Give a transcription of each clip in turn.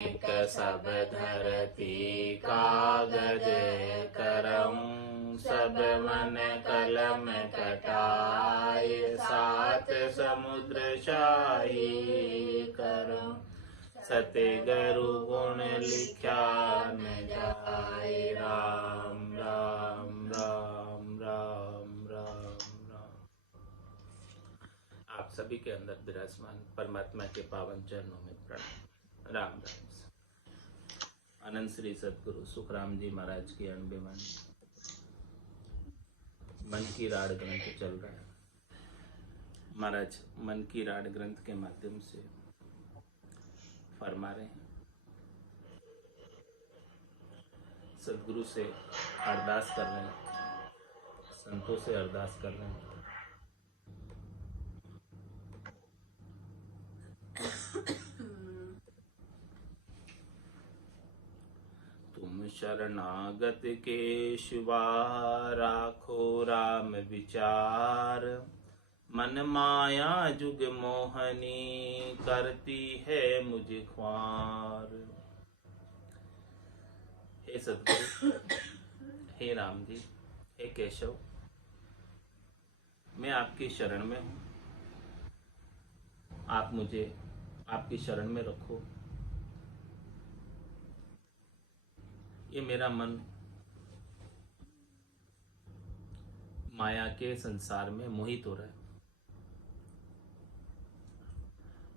एक सब धरती कागज करम, सब मन कलम कटाए, सात समुद्र शाही करम, सत्य गुरु गुण लिख्या न जाए। राम राम राम राम राम राम। आप सभी के अंदर विराजमान परमात्मा के पावन चरणों में प्रणाम। राम राम। अनंत श्री सदगुरु सुखराम जी महाराज की अणबिवानी मन की राड ग्रंथ चल रहा है। महाराज मन की राड ग्रंथ के माध्यम से फरमा रहे हैं, सदगुरु से अरदास कर रहे हैं, संतों से अरदास कर रहे हैं। तुम शरणागत के शिवा राखो राम विचार, मन माया जुग मोहनी करती है मुझे ख्वार। हे सतगुरु, हे राम जी, हे केशव, मैं आपकी शरण में हूँ। आप मुझे आपकी शरण में रखो। ये मेरा मन माया के संसार में मोहित हो रहा है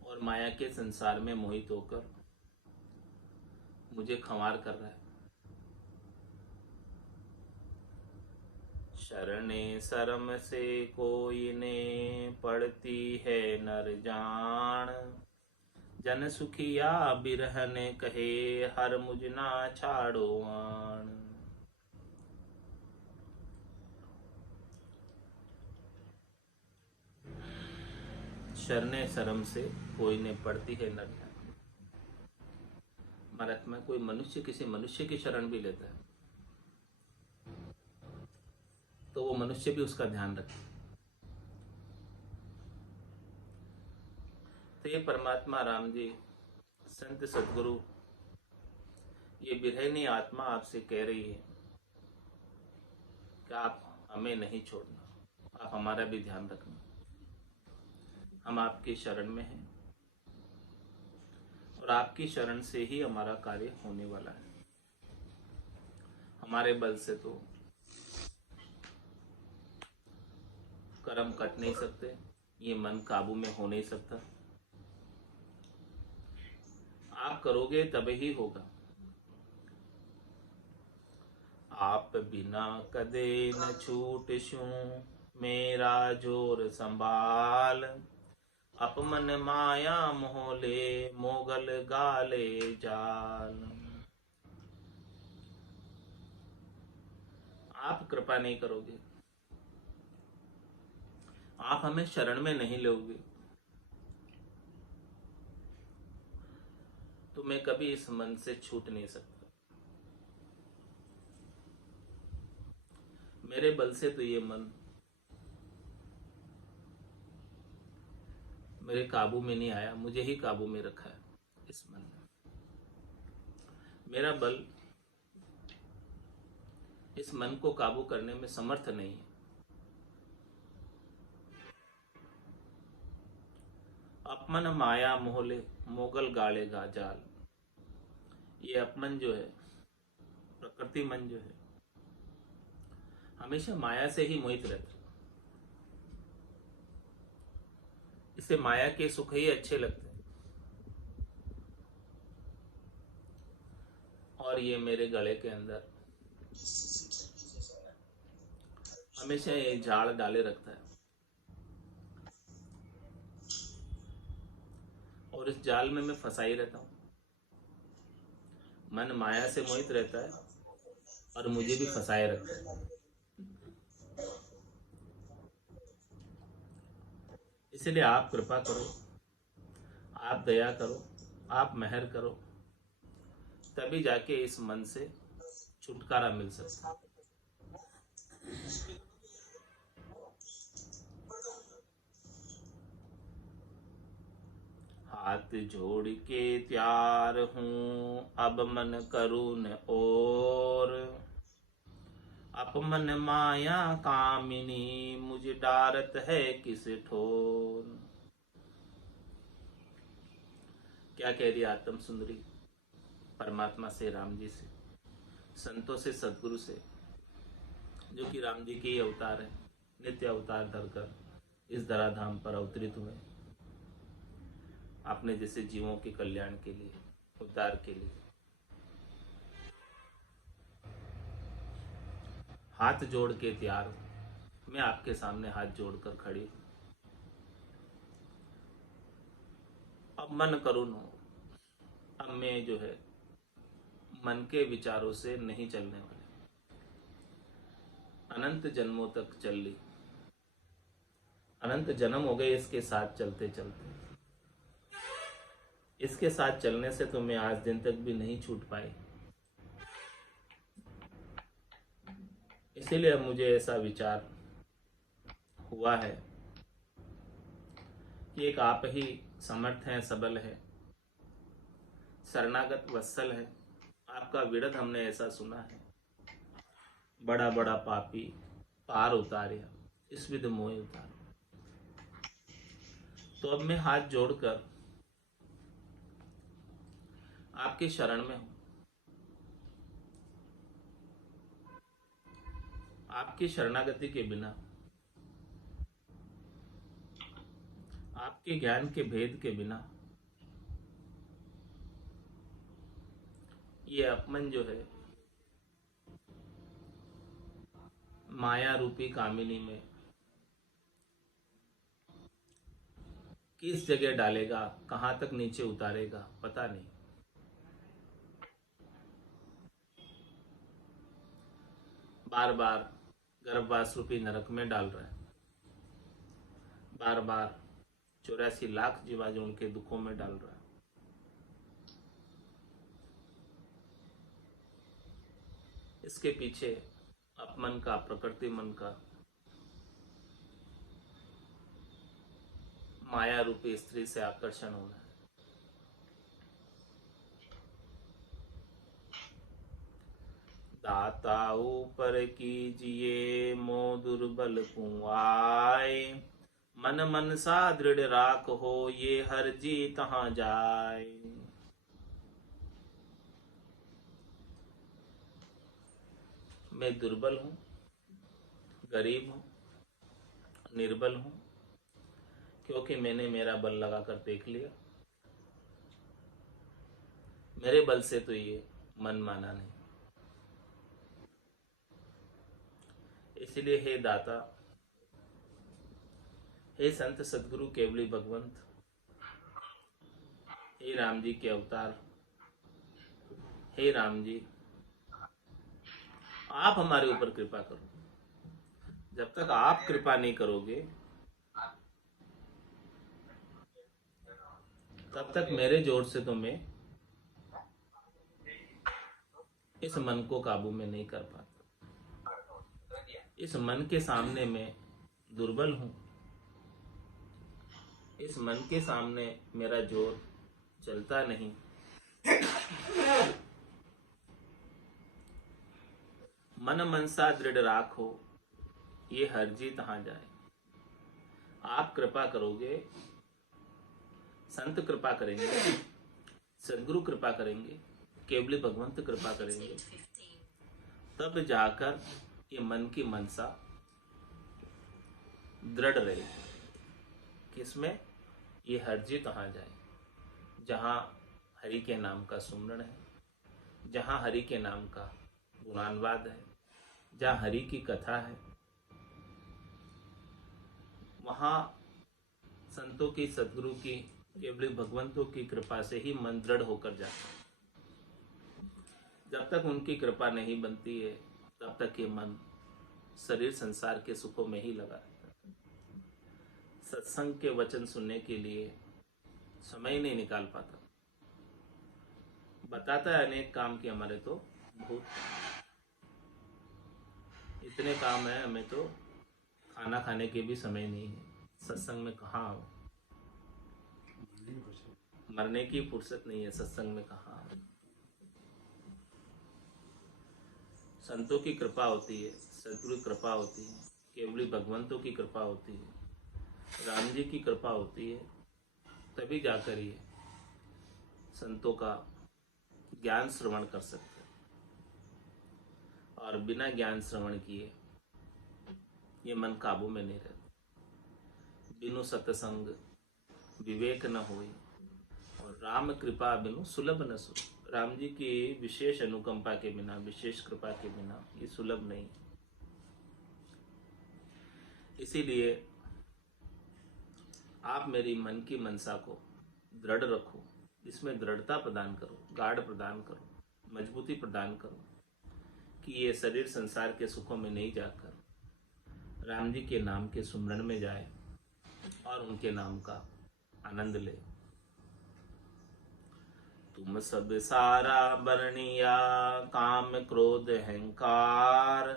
और माया के संसार में मोहित होकर मुझे खंवार कर रहा है। शरणे शर्म से कोई ने पड़ती है नर जान, जन सुखिया बिरहन कहे हर मुझ ना छाड़ो आन। शरणे शर्म से कोई ने पड़ती है नर जान। महाराज में कोई मनुष्य किसी मनुष्य की शरण भी लेता है तो वो मनुष्य भी उसका ध्यान रखे। तो ये परमात्मा राम जी, संत सदगुरु, ये बिरहनी आत्मा आपसे कह रही है कि आप हमें नहीं छोड़ना, आप हमारा भी ध्यान रखना। हम आपकी शरण में हैं और आपकी शरण से ही हमारा कार्य होने वाला है। हमारे बल से तो कर्म कट नहीं सकते, ये मन काबू में हो नहीं सकता। आप करोगे तभी ही होगा। आप बिना कदे न छूट शूं, मेरा जोर संभाल, अपमन माया मोहले मोगल गाले जाल। आप कृपा नहीं करोगे, आप हमें शरण में नहीं लोगे तो मैं कभी इस मन से छूट नहीं सकता। मेरे बल से तो ये मन मेरे काबू में नहीं आया, मुझे ही काबू में रखा है इस मन ने। मेरा बल इस मन को काबू करने में समर्थ नहीं है। अपमन माया मोहले मोगल गाड़ेगा जाल। ये अपमन जो है, प्रकृति मन जो है, हमेशा माया से ही मोहित रहता है। इसे माया के सुख ही अच्छे लगते हैं और ये मेरे गले के अंदर हमेशा ये झाड़ डाले रखता है और इस जाल में मैं फंसा ही रहता हूँ। मन माया से मोहित रहता है और मुझे भी फंसाए रखता है। इसलिए आप कृपा करो, आप दया करो, आप मेहर करो, तभी जाके इस मन से छुटकारा मिल सकता है। हाथ जोड़ के त्यार हूँ अब मन करुण और, अपमन माया कामिनी मुझे डारत है किस ठोर। क्या कह रही आत्म सुंदरी परमात्मा से, राम जी से, संतों से, सदगुरु से, जो कि राम जी के ही अवतार है, नित्य अवतार धरकर इस धराधाम पर अवतरित हुए अपने जैसे जीवों के कल्याण के लिए, उद्धार के लिए। हाथ जोड़ के तैयार हूं, मैं आपके सामने हाथ जोड़कर खड़ी हूं। अब मन करुण हो, अब मैं जो है मन के विचारों से नहीं चलने वाली, अनंत जन्मों तक चल ली, अनंत जन्म हो गए इसके साथ चलते चलते। इसके साथ चलने से तो मैं आज दिन तक भी नहीं छूट पाई। इसीलिए मुझे ऐसा विचार हुआ है कि एक आप ही समर्थ हैं, सबल है, शरणागत वत्सल है। आपका विरद हमने ऐसा सुना है, बड़ा बड़ा पापी पार उतारिया, इस विध मोह उतार। तो अब मैं हाथ जोड़कर आपके शरण में हूं, आपकी शरणागति के बिना, आपके ज्ञान के भेद के बिना ये अपमन जो है माया रूपी कामिनी में किस जगह डालेगा, कहां तक नीचे उतारेगा पता नहीं। बार बार गर्भवास रूपी नरक में डाल रहा है, बार बार 84 लाख जीवाणु के दुखों में डाल रहा है। इसके पीछे अपमन का, प्रकृति मन का, माया रूपी स्त्री से आकर्षण होना है। दाता ऊपर कीजिए मो दुर्बल कुआए, मन मन सा दृढ़ राख हो ये हर जी तहां जाए। मैं दुर्बल हूं, गरीब हूं, निर्बल हूं, क्योंकि मैंने मेरा बल लगाकर देख लिया। मेरे बल से तो ये मन माना नहीं। इसलिए हे दाता, हे संत सदगुरु केवली भगवंत, हे राम जी के अवतार, हे राम जी, आप हमारे ऊपर कृपा करो। जब तक आप कृपा नहीं करोगे तब तक मेरे जोर से तो मैं इस मन को काबू में नहीं कर पाता। इस मन के सामने मैं दुर्बल हूं, इस मन के सामने मेरा जोर चलता नहीं। मन मनसा दृढ़ राखो ये हर जी तहां जाए। आप कृपा करोगे, संत कृपा करेंगे, सदगुरु कृपा करेंगे, केवली भगवंत कृपा करेंगे, तब जाकर ये मन की मनसा दृढ़ रहेगी। किसमें? ये हर जी तहां जाए, जहां हरि के नाम का सुमरण है, जहां हरि के नाम का गुणानुवाद है, जहां हरि की कथा है, वहां संतों की, सदगुरु की, केवल भगवंतों की कृपा से ही मन दृढ़ होकर जाता है। जब तक उनकी कृपा नहीं बनती है तब तक ये मन शरीर संसार के सुखों में ही लगा रहता है। सत्संग के वचन सुनने के लिए समय नहीं निकाल पाता। बताता है अनेक काम कि हमारे तो बहुत इतने काम है, हमें तो खाना खाने के भी समय नहीं है, सत्संग में कहाँ हो। मरने की फुर्सत नहीं है सत्संग में कहाँ। संतों की कृपा होती है, सद्गुरु की कृपा होती है, केवली भगवंतों की कृपा होती है, राम जी की कृपा होती है, तभी जाकर ये संतों का ज्ञान श्रवण कर सकते हैं। और बिना ज्ञान श्रवण किए ये मन काबू में नहीं रहता। बिनु सत्संग विवेक न होई और राम कृपा बिनु सुलभ न सो। राम जी की विशेष अनुकंपा के बिना, विशेष कृपा के बिना ये सुलभ नहीं। इसीलिए आप मेरी मन की मनसा को दृढ़ रखो, इसमें दृढ़ता प्रदान करो, गाढ़ प्रदान करो, मजबूती प्रदान करो कि ये शरीर संसार के सुखों में नहीं जाकर राम जी के नाम के सुमरण में जाए और उनके नाम का आनंद ले। तुम सब सारा बरनिया काम क्रोध अहंकार,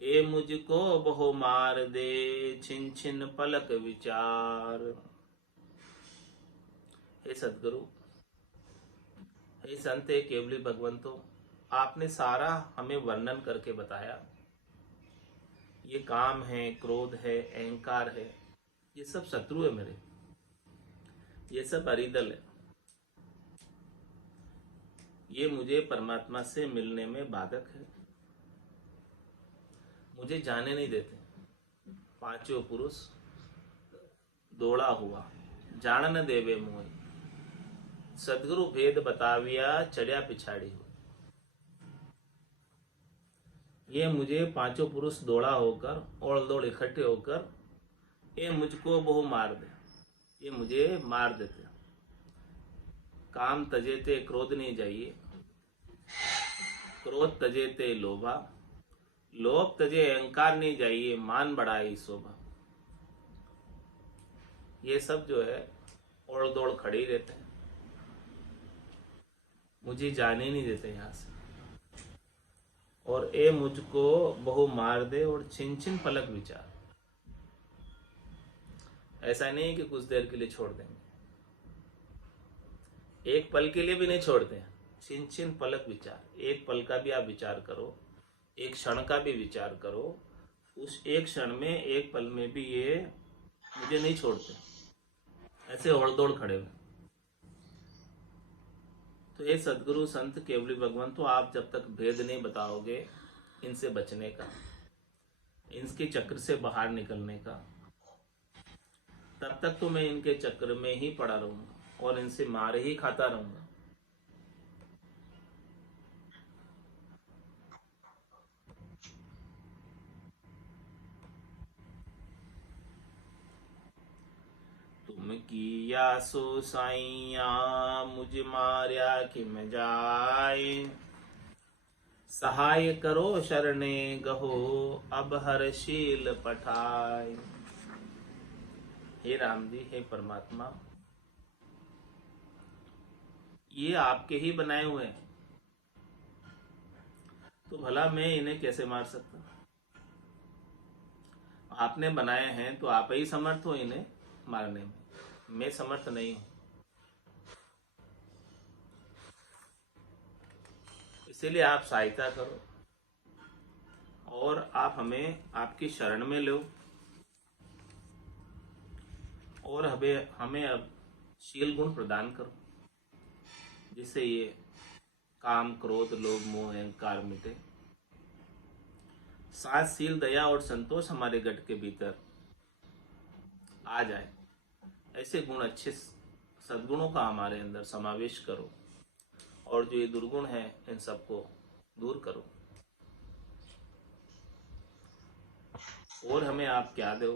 ए मुझको बहु मार दे छिन छिन पलक विचार। हे सदगुरु, हे संत, हे केवली भगवंतों, आपने सारा हमें वर्णन करके बताया। ये काम है, क्रोध है, अहंकार है, ये सब शत्रु है मेरे, ये सब अरिदल है, ये मुझे परमात्मा से मिलने में बाधक है, मुझे जाने नहीं देते। पांचों पुरुष दौड़ा हुआ जान न देवे मोह, सदगुरु भेद बताविया चढ़िया पिछाड़ी हो। ये मुझे पांचों पुरुष दौड़ा होकर और दौड़ इकट्ठे होकर ये मुझको बहु मार दे, ये मुझे मार देते। काम तजेते क्रोध नहीं जाइए, क्रोध तजेते लोभा, लोभ तजे अहंकार नहीं जाइए, मान बढ़ाई शोभा। ये सब जो है ओढ़ दौड़ खड़े ही रहते हैं, मुझे जाने नहीं देते यहाँ से। और ए मुझको बहु मार दे और छिन छिन पलक विचार। ऐसा नहीं कि कुछ देर के लिए छोड़ देंगे, एक पल के लिए भी नहीं छोड़ते हैं। छिन छिन पलक विचार, एक पल का भी आप विचार करो, एक क्षण का भी विचार करो, उस एक क्षण में, एक पल में भी ये मुझे नहीं छोड़ते, ऐसे ओढ़ दौड़ खड़े हुए। तो ये सदगुरु संत केवली भगवान, तो आप जब तक भेद नहीं बताओगे इनसे बचने का, इनके चक्र से बाहर निकलने का, तब तक तो मैं इनके चक्र में ही पड़ा रहूंगा और इनसे मार ही खाता रहूंगा। तुम किया सो साइया मुझ मार्या किम जाए, सहाय करो शरणे गहो अब हरशील पठाए। हे राम जी, हे परमात्मा, ये आपके ही बनाए हुए हैं, तो भला मैं इन्हें कैसे मार सकता? आपने बनाए हैं तो आप ही समर्थ हो इन्हें मारने में, मैं समर्थ नहीं हूं। इसीलिए आप सहायता करो और आप हमें आपकी शरण में लो और हमें अब शील गुण प्रदान करो, जिससे ये काम क्रोध लोभ मोह अहंकार मिटे। साथ शील दया और संतोष हमारे गट के भीतर आ जाए। ऐसे गुण, अच्छे सद्गुणों का हमारे अंदर समावेश करो और जो ये दुर्गुण है इन सबको दूर करो। और हमें आप क्या दो?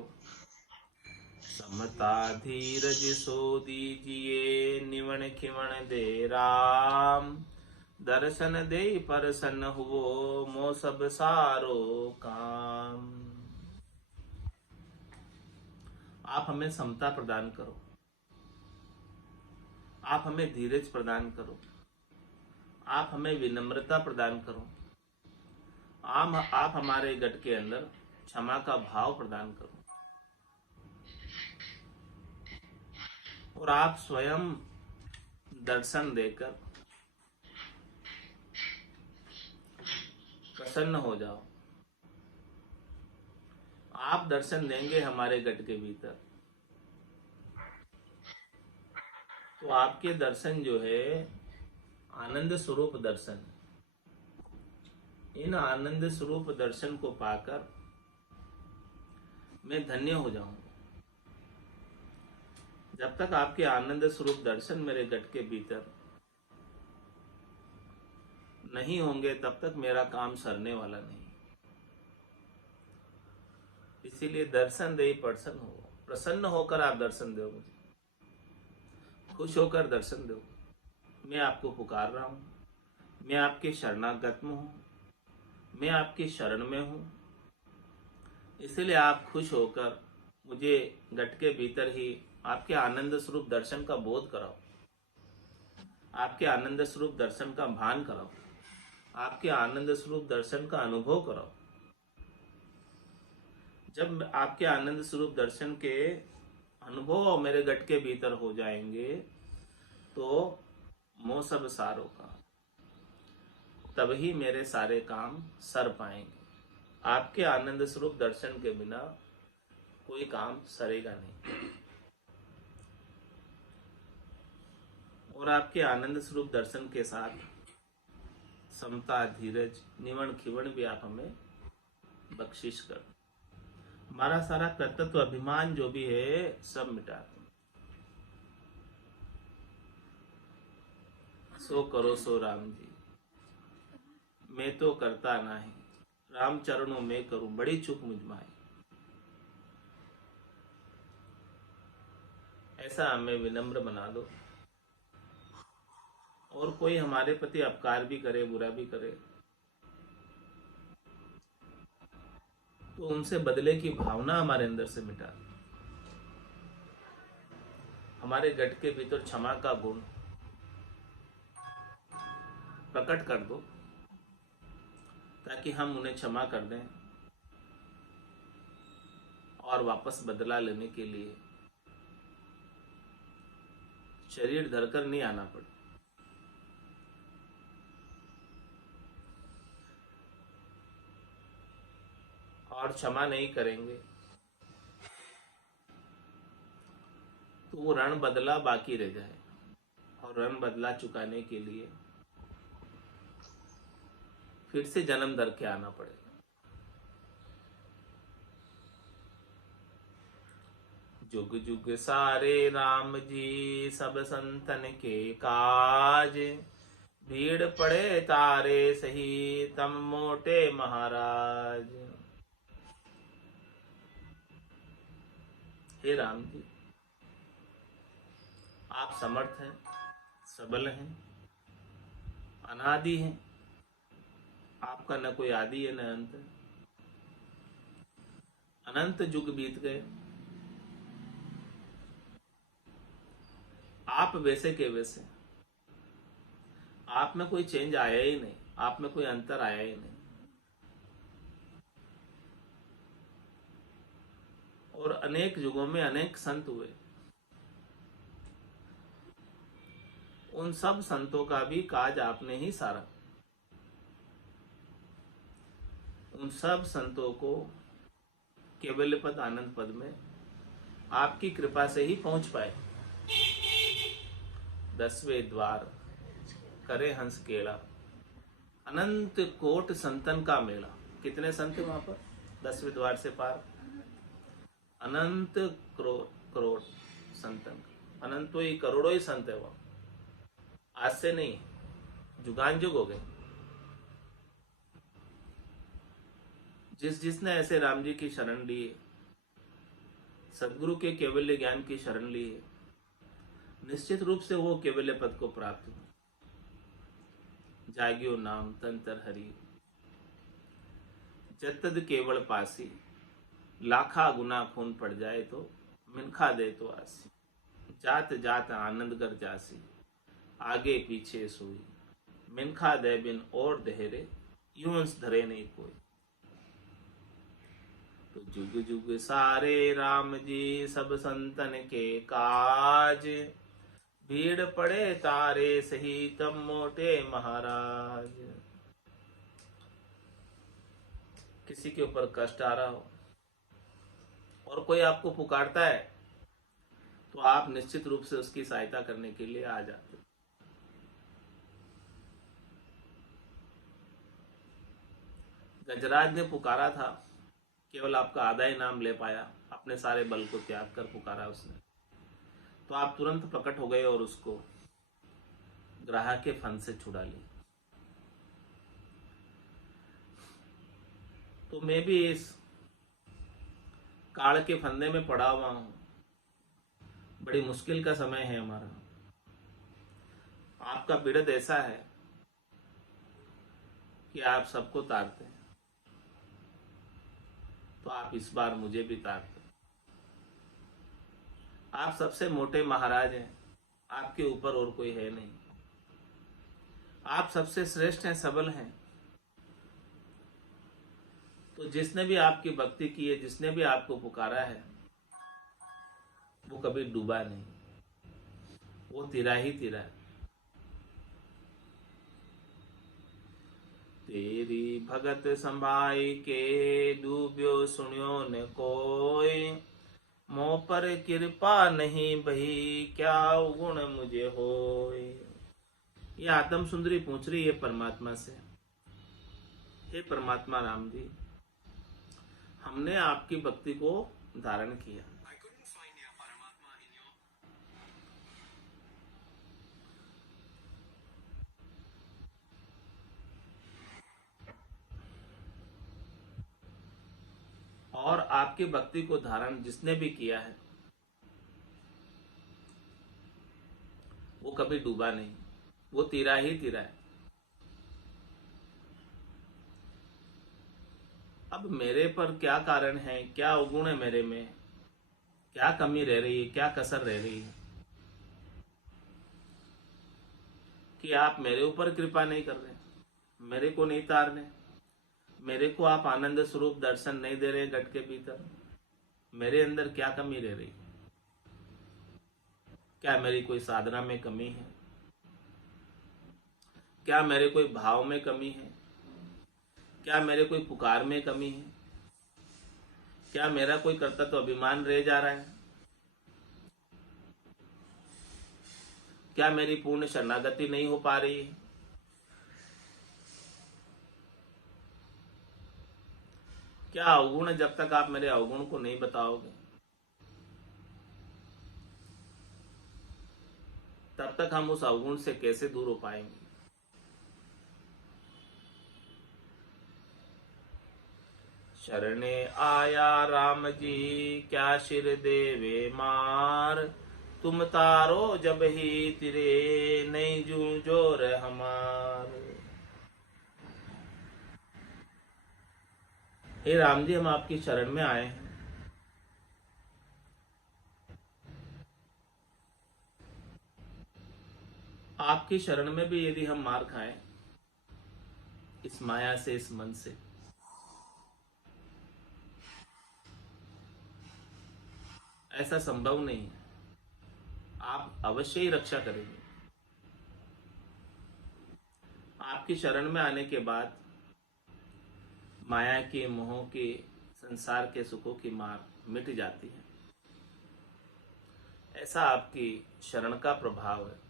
समता धीरज सो दीजिए, निवण खिवण दे राम, दर्शन दे प्रसन्न हुओ मो सब सारो काम। आप हमें समता प्रदान करो, आप हमें धीरज प्रदान करो, आप हमें विनम्रता प्रदान करो, आप हमारे गट के अंदर क्षमा का भाव प्रदान करो और आप स्वयं दर्शन देकर प्रसन्न हो जाओ। आप दर्शन देंगे हमारे गट के भीतर, तो आपके दर्शन जो है आनंद स्वरूप दर्शन, इन आनंद स्वरूप दर्शन को पाकर मैं धन्य हो जाऊंगा। जब तक आपके आनंद स्वरूप दर्शन मेरे गट के भीतर नहीं होंगे तब तक मेरा काम सरने वाला नहीं। इसीलिए दर्शन दे प्रसन्न हो, प्रसन्न होकर आप दर्शन दो मुझे, खुश होकर दर्शन दो। मैं आपको पुकार रहा हूं, मैं आपके शरणागत में हूं, मैं आपके शरण में हूं। इसलिए आप खुश होकर मुझे गट के भीतर ही आपके आनंद स्वरूप दर्शन का बोध कराओ, आपके आनंद स्वरूप दर्शन का भान कराओ, आपके आनंद स्वरूप दर्शन का अनुभव कराओ। जब आपके आनंद स्वरूप दर्शन के अनुभव मेरे गट के भीतर हो जाएंगे तो मोह सब सार होगा, तभी मेरे सारे काम सर पाएंगे। आपके आनंद स्वरूप दर्शन के बिना कोई काम सरेगा नहीं। और आपके आनंद स्वरूप दर्शन के साथ समता, धीरज, निवण खिवण भी आप हमें बख्शिश कर। हमारा सारा कर्तृत्व अभिमान जो भी है सब मिटा दो। सो करो सो राम जी, मैं तो करता नहीं, राम चरणों में करूं बड़ी चूक मुझ माई। ऐसा हमें विनम्र बना दो। और कोई हमारे प्रति अपकार भी करे, बुरा भी करे, तो उनसे बदले की भावना हमारे अंदर से मिटा दो। हमारे गट के भीतर क्षमा का गुण प्रकट कर दो, ताकि हम उन्हें क्षमा कर दें और वापस बदला लेने के लिए शरीर धरकर नहीं आना पड़े। और क्षमा नहीं करेंगे तो वो ऋण बदला बाकी रह जाए, और ऋण बदला चुकाने के लिए फिर से जन्म धर के आना पड़ेगा। जुग जुग सारे राम जी सब संतन के काज, भीड़ पड़े तारे सही तम मोटे महाराज। हे राम जी, आप समर्थ हैं, सबल हैं, अनादि हैं। आपका न कोई आदि है न अंत। अनंत युग बीत गए, आप वैसे के वैसे। आप में कोई चेंज आया ही नहीं, आप में कोई अंतर आया ही नहीं। और अनेक युगों में अनेक संत हुए, उन सब संतों का भी काज आपने ही सारा। उन सब संतों को केवल पद आनंद पद में आपकी कृपा से ही पहुंच पाए। 10वें द्वार करे हंस केला, अनंत कोट संतन का मेला। कितने संत वहां पर 10वें द्वार से पार? अनंत करोड़ संतन, अनंत ही करोड़ों ही संत है वहां। आज से नहीं, जुगान जुग हो गए। जिसने ऐसे राम जी की शरण ली है, सदगुरु के केवल्य ज्ञान की शरण ली है, निश्चित रूप से वो केवल्य पद को प्राप्त हो। जाग्यो नाम तंतर हरि, जतद केवल पासी, लाखा गुना खून पड़ जाए तो मिनखा दे तो आसी। जात जात आनंद कर जासी, आगे पीछे सोई, मिनखा दे बिन और दहरे, यूं धरे नहीं कोई। तो जुग जुग सारे राम जी सब संतन के काज, भीड़ पड़े तारे सही तब मोटे महाराज। किसी के ऊपर कष्ट आ रहा हो और कोई आपको पुकारता है तो आप निश्चित रूप से उसकी सहायता करने के लिए आ जाते। गजराज ने पुकारा था, केवल आपका आधा ही नाम ले पाया, अपने सारे बल को त्याग कर पुकारा उसने, तो आप तुरंत प्रकट हो गए और उसको ग्राह के फन से छुड़ा ली। तो मैं भी इस काल के फंदे में पड़ा हुआ हूं। बड़ी मुश्किल का समय है हमारा। आपका बिरद ऐसा है कि आप सबको तारते हैं, तो आप इस बार मुझे भी तारते। आप सबसे मोटे महाराज हैं, आपके ऊपर और कोई है नहीं। आप सबसे श्रेष्ठ हैं, सबल हैं। तो जिसने भी आपकी भक्ति की है, जिसने भी आपको पुकारा है, वो कभी डूबा नहीं, वो तिरा ही तिरा। तेरी भगत संभाई के डूब्यो सुनियो न कोई, मोह पर कृपा नहीं बही क्या गुण मुझे होय। ये आत्म सुंदरी पूछ रही है परमात्मा से, हे परमात्मा राम जी, हमने आपकी भक्ति को धारण किया, और आपकी भक्ति को धारण जिसने भी किया है वो कभी डूबा नहीं, वो तीरा ही तीरा है। अब मेरे पर क्या कारण है, क्या अवगुण है मेरे में, क्या कमी रह रही है, क्या कसर रह रही है कि आप मेरे ऊपर कृपा नहीं कर रहे, मेरे को नहीं तार रहे, मेरे को आप आनंद स्वरूप दर्शन नहीं दे रहे घट के भीतर। मेरे अंदर क्या कमी रह रही? क्या मेरी कोई साधना में कमी है? क्या मेरे कोई भाव में कमी है? क्या मेरे कोई पुकार में कमी है? क्या मेरा कोई कर्तव्य अभिमान रह जा रहा है? क्या मेरी पूर्ण शरणागति नहीं हो पा रही है? क्या अवगुण, जब तक आप मेरे अवगुण को नहीं बताओगे तब तक हम उस अवगुण से कैसे दूर हो पाएंगे? शरणे आया राम जी क्या शिर देवे मार, तुम तारो जब ही तिरे नहीं जू जोर हमार। हे राम जी, हम आपकी शरण में आए हैं। आपकी शरण में भी यदि हम मार खाएं इस माया से, इस मन से, ऐसा संभव नहीं है। आप अवश्य ही रक्षा करेंगे। आपकी शरण में आने के बाद माया के, मोह के, संसार के सुखों की मार मिट जाती है। ऐसा आपकी शरण का प्रभाव है।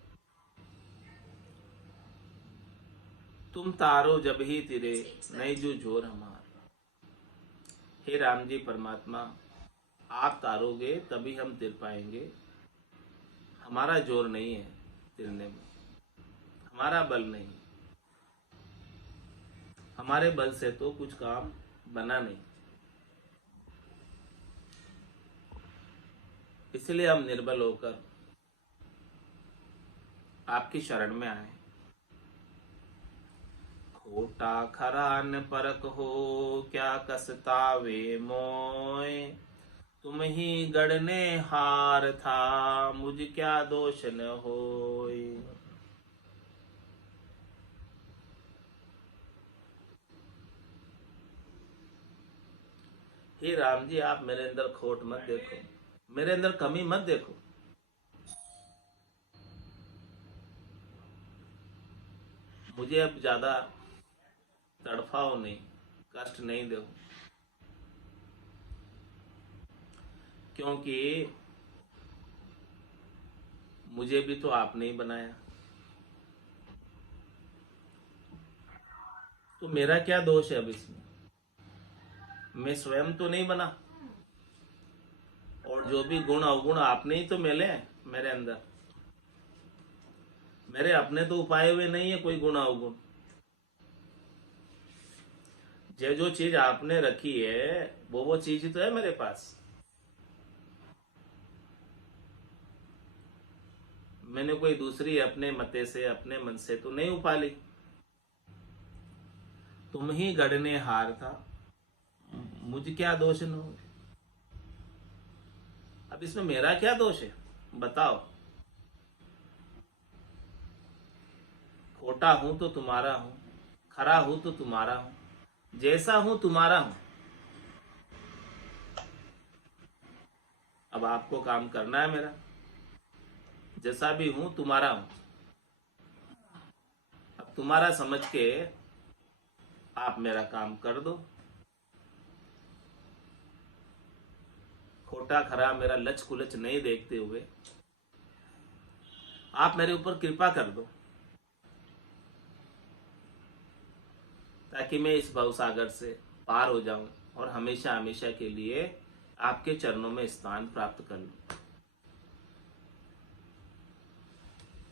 तुम तारो जब ही तिरे नहीं जो जोर हमार। हे राम जी परमात्मा, आप तारोगे तभी हम तिर पाएंगे। हमारा जोर नहीं है तिरने में, हमारा बल नहीं, हमारे बल से तो कुछ काम बना नहीं। इसलिए हम निर्बल होकर आपकी शरण में आए। खोटा खरा न परख हो क्या कसतावे मोय, तुम ही गढ़ने हार था मुझ क्या दोष न होय। हे राम जी, आप मेरे अंदर खोट मत देखो, मेरे अंदर कमी मत देखो। मुझे अब ज्यादा तड़फाओ नहीं, कष्ट नहीं दो, क्योंकि मुझे भी तो आपने ही बनाया। तो मेरा क्या दोष है अब इसमें? मैं स्वयं तो नहीं बना, और जो भी गुण अवगुण आपने ही तो मिले हैं मेरे अंदर। मेरे अपने तो उपाय हुए नहीं है कोई गुण अवगुण। जो चीज आपने रखी है वो चीज ही तो है मेरे पास। मैंने कोई दूसरी अपने मते से अपने मन से तो नहीं उपाली। तुम ही गढ़ने हार था, मुझ क्या दोष न हो। अब इसमें मेरा क्या दोष है बताओ? खोटा हूं तो तुम्हारा हूं, खरा हूं तो तुम्हारा हूं, जैसा हूं तुम्हारा हूं। अब आपको काम करना है मेरा, जैसा भी हूं तुम्हारा हूं। अब तुम्हारा समझ के आप मेरा काम कर दो। खोटा खरा मेरा लच कुलच नहीं देखते हुए आप मेरे ऊपर कृपा कर दो, ताकि मैं इस भवसागर से पार हो जाऊं और हमेशा हमेशा के लिए आपके चरणों में स्थान प्राप्त कर लूं।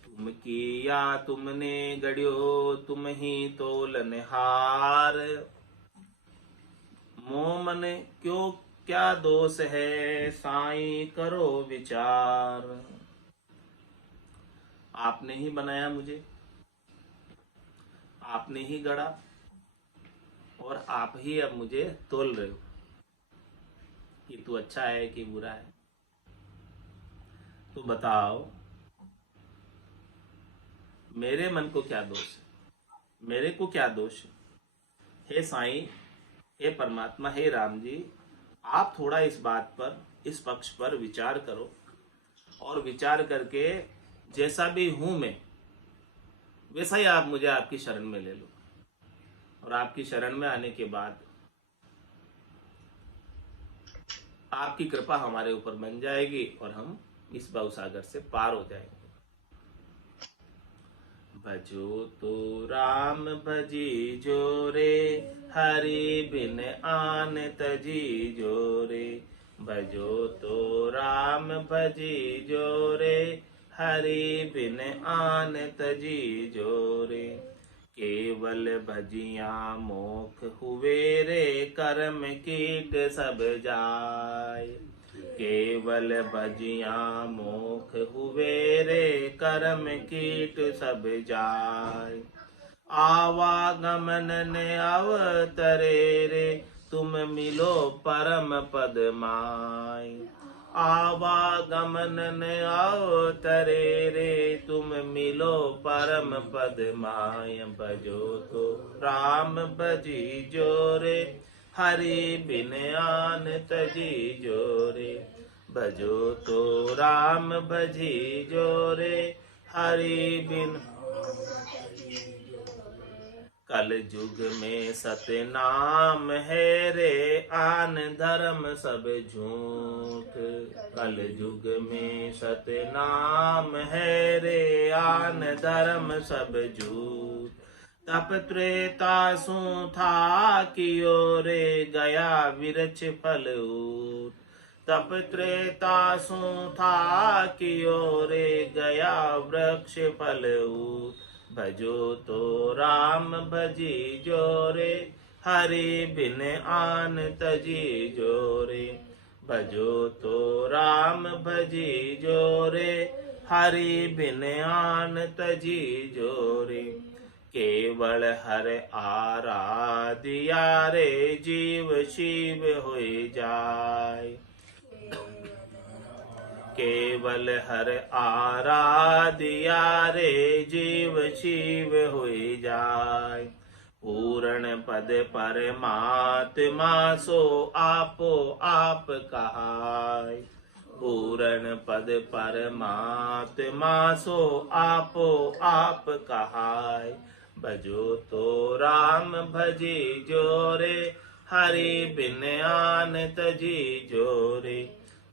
तुम किया तुमने गढ़ियो तुम ही तोलनहार, मोह मन क्यों क्या दोष है साईं करो विचार। आपने ही बनाया मुझे, आपने ही गढ़ा, और आप ही अब मुझे तोल रहे हो कि तू अच्छा है कि बुरा है। तो बताओ मेरे मन को क्या दोष है, मेरे को क्या दोष है? हे साईं, हे परमात्मा, हे राम जी, आप थोड़ा इस बात पर, इस पक्ष पर विचार करो, और विचार करके जैसा भी हूं मैं वैसा ही आप मुझे आपकी शरण में ले लो। और आपकी शरण में आने के बाद आपकी कृपा हमारे ऊपर बन जाएगी और हम इस भवसागर से पार हो जाएंगे। भजो तो राम भजी जोरे, हरि बिन आन तजी जोरे। भजो तो राम भजी जोरे, हरि बिन आन तजी जोरे। केवल भजिया मोख हुए रे, कर्म कीट सब जाय। केवल भजिया मोख हुए रे, कर्म कीट सब जाय। आवागमन ने अवतरे रे, तुम मिलो परम पद माय। आवागमन ने अवतरे रे, तुम मिलो परम पद माय। भजो तो राम भजी जोरे, हरि बिन आन तजी जोरे। भजो तो राम भजी जोरे, हरि बिन। कल युग में सतनाम है रे, आन धर्म सब झूठ। कल युग में सतनाम है रे, आन धर्म सब झूठ। तप त्रेता सु था कियो रे, गया विरच फल ऊट। तप त्रेता सु था कियो रे, गया वृक्ष फल ऊट। भजो तो राम भजी जोरे, हरि बिन आन तजी जोरे। भजो तो राम भजी जोरे, हरि बिन आन तजी जोरे। केवल हर आराधिया रे, जीव शिव होई जाय। केवल हर आराधिया रे, जीव शिव होई जाय। पूर्ण पद परमात्मा सो आपो आप कहाय। पूर्ण पद परमात्मा सो आपो आप कहाय। भजो तो राम भजी जोरे, हरि बिन आन तजी जोरे।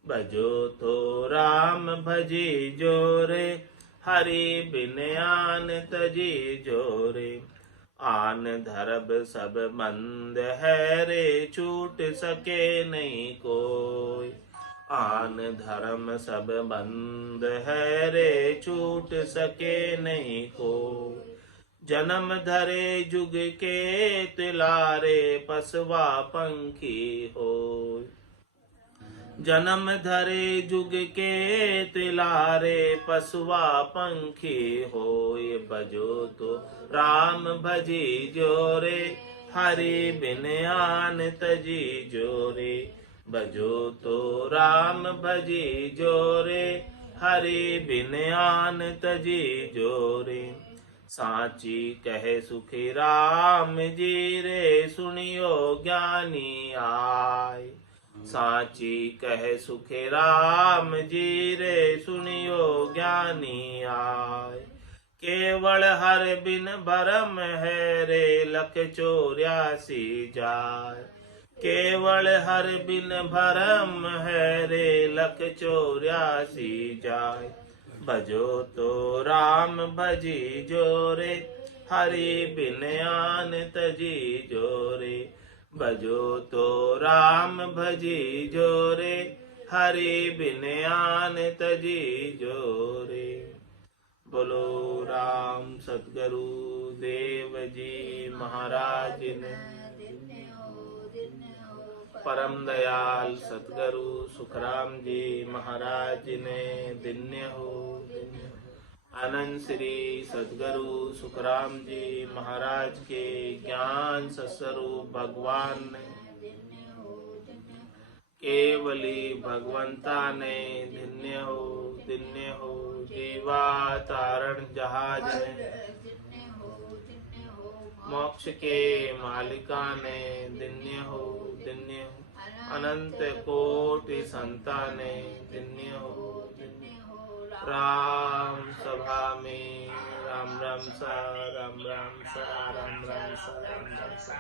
भजो तो राम भजी जोरे, हरि बिन आन तजी जोरे। आन धरब सब बंद है रे, छूट सके नहीं कोई। आन धर्म सब बंद है रे, छूट सके नहीं कोई। जन्म धरे जुग के तिलारे, पसवा पंखी होय। जन्म धरे जुग के तिलारे, पसवा पंखी होय। भजो तो राम भजी जोरे, हरि बिन आन तजी जोरे। भजो तो राम भजी जोरे, हरि बिन आन तजी जोरे। साची कहे सुखी राम जी रे, सुनियो ज्ञानी आय। साची कहे सुखे राम जी रे, सुनियो ज्ञानी आय। केवल हर बिन भरम है रे, लख 84 जाय। केवल हर बिन भरम है रे, लख 84 जाय। भजो तो राम भजी जोरे, हरि बिन आन तजी जोरे। भजो तो राम भजी जोरे, हरि बिन आन तजी जोरे। बोलो राम सतगुरु देव जी महाराज ने। परम दयाल सतगुरु सुखराम जी महाराज ने दिन्य हो। आनंद श्री सतगुरु सुखराम जी महाराज के ज्ञान सस्वरूप भगवान ने, केवली भगवंता ने दिन्य हो जीवा तारण जहाज ने। मोक्ष के मालिका ने दिन्य हो अनंत कोटि संताने दिन्य हो। राम सभा में राम राम सा राम राम सा राम राम सा राम राम सा।